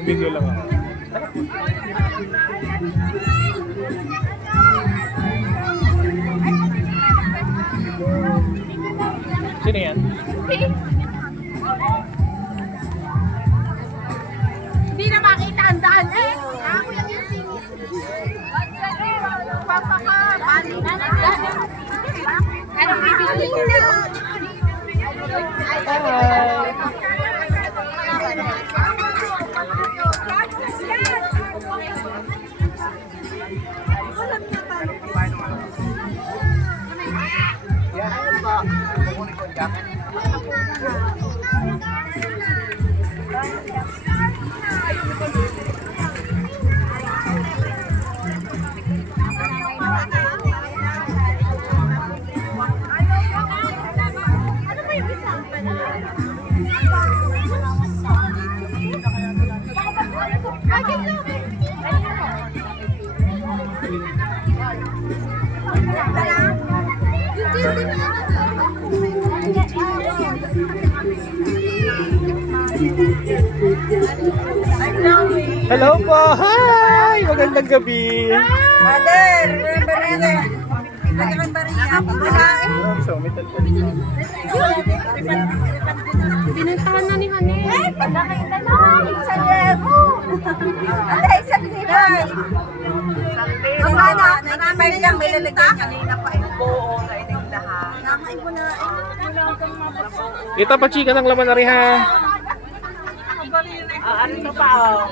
Video lang ako. Sino yan? Hindi na makita ang daan eh. Ako lang yung singit. Papa ka, bali na lang. Anong bibili niyo? Hello po! Hi! Magandang gabi! Mother, barili. Lagyan bariya. Malain. Binuntahan na ni Hane. Eh, pagkakita na. Sa Levo. Alay, sa Levo. Ang anak, marami lang may lalagyan kanina pa yung buo na iniglahan. Nakain mo na. Ito pa chika ng laman na rin ha. Ano ito pa oh?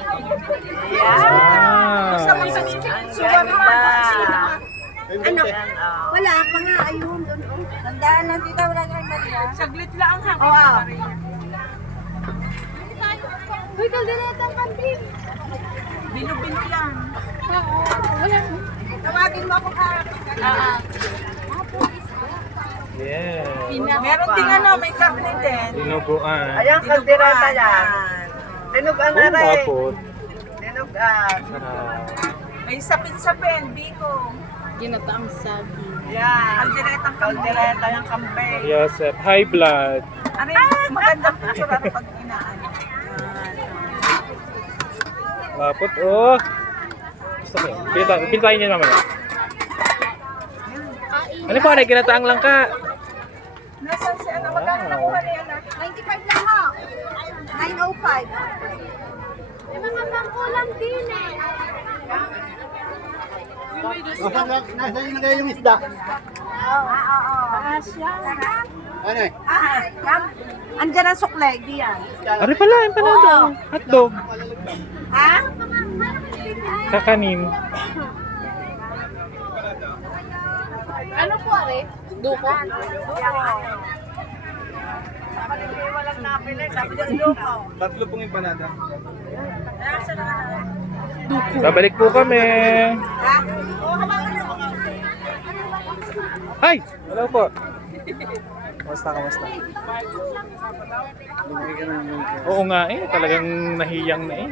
Yeah. Basta magsasigsugan mo. Ano? Wala pa nga. Ayun. Tandaan lang tita. Wala ka rin Maria. Saglit lang ang hangin. Oo. Uy, kaldereta ang kantin. Bino-bino yan. Oo. Wala. Tawagin mo ako ka. Yeah. Meron din ano, may karne din. Dinuguan. Ayan, kaldereta yan. Dinuguan na rin. Tapos. Dinuguan. May sapin-sapin, biko. Ginataang sabi. Yan. Kaldereta yung kampe. Yosef. High blood. Ano yung magandang picture ano pag inaan? Tapos. Oh. Gusto ko yun. Pintayin niya naman. Ano po? Ginataang lang ka. Nasaan si ano? Magkano nakuha niya na? 95 lang ho. 905. May mga pangkulang din eh. Nasa yun na yung isda. Oo. Asya. Ano eh? Andiyan ang suklay, di yan. Ari pala. Yung pala ito. Hotdog. Ha? Kakanin. Ano po, Are? Duko? Walang napili. Sabi niya, loko. Tatlo pong empanada. Babalik po kami. Ha? Oo, hawakan na. Hi! Hello po. Kamusta? Oo nga eh. Talagang nahiyang na eh.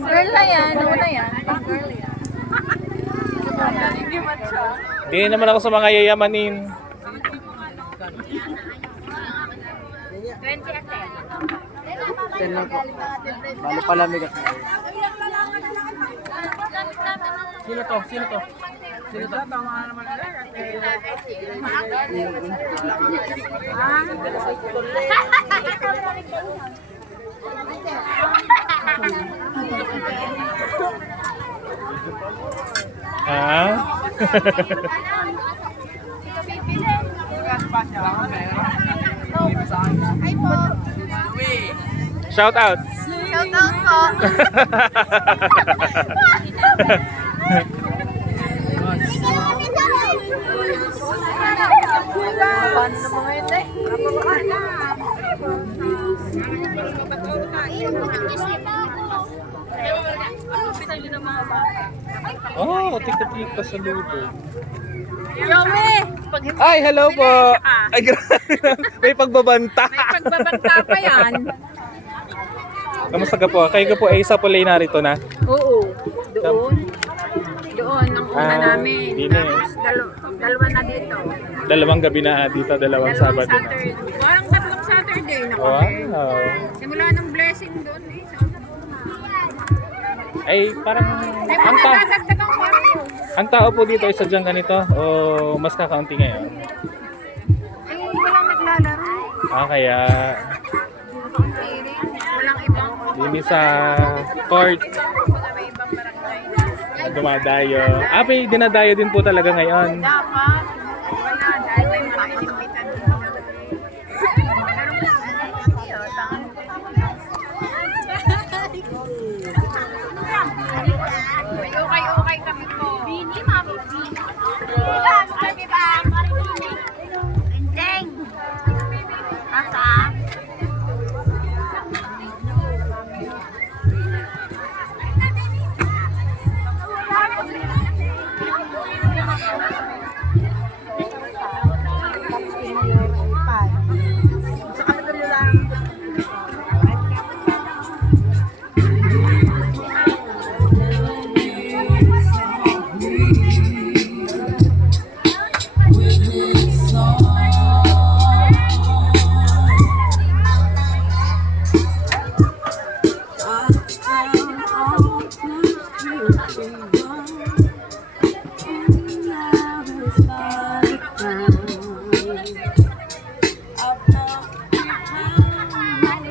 Girl na yan. Ano na yan? Hindi naman ako sa mga yayamanin. 10 lang po. Balo palamig ako. Sino to? Tama naman nila. Ha? Shout out. Shout out po. Paano na mga yun eh? Oh, tika-tika sa lubo. Yomi! Ay, hello po. Ay, grabe. May pagbabanta. Pagbabanta pa yan. Kamusta ka po? Kayo ka po ay isa po lay narito na. Oo. Doon. Una namin. Dine. Tapos dalawa na dito. Dalawang gabi na dito, dalawang Sabado na. Saturday. Parang tatlong Saturday na Wow. kami. Simula ng blessing doon eh. Ay, parang Ay, ang, mga dadagdagan ko ano. ang tao po dito ay sadyang ganito o mas kakaunti ngayon? Ay, walang naglalaro. Kaya Hindi rin. Walang ibang. dini sa court, May ibang barangay. dumadayo. May dinadayo din po talaga ngayon. Dapat. Wala. Dahil may mga inimbitan dito. Pero hindi o. May okay kami po. Bini, mami. Kami ba? Ending. Asa? Sa kami lang.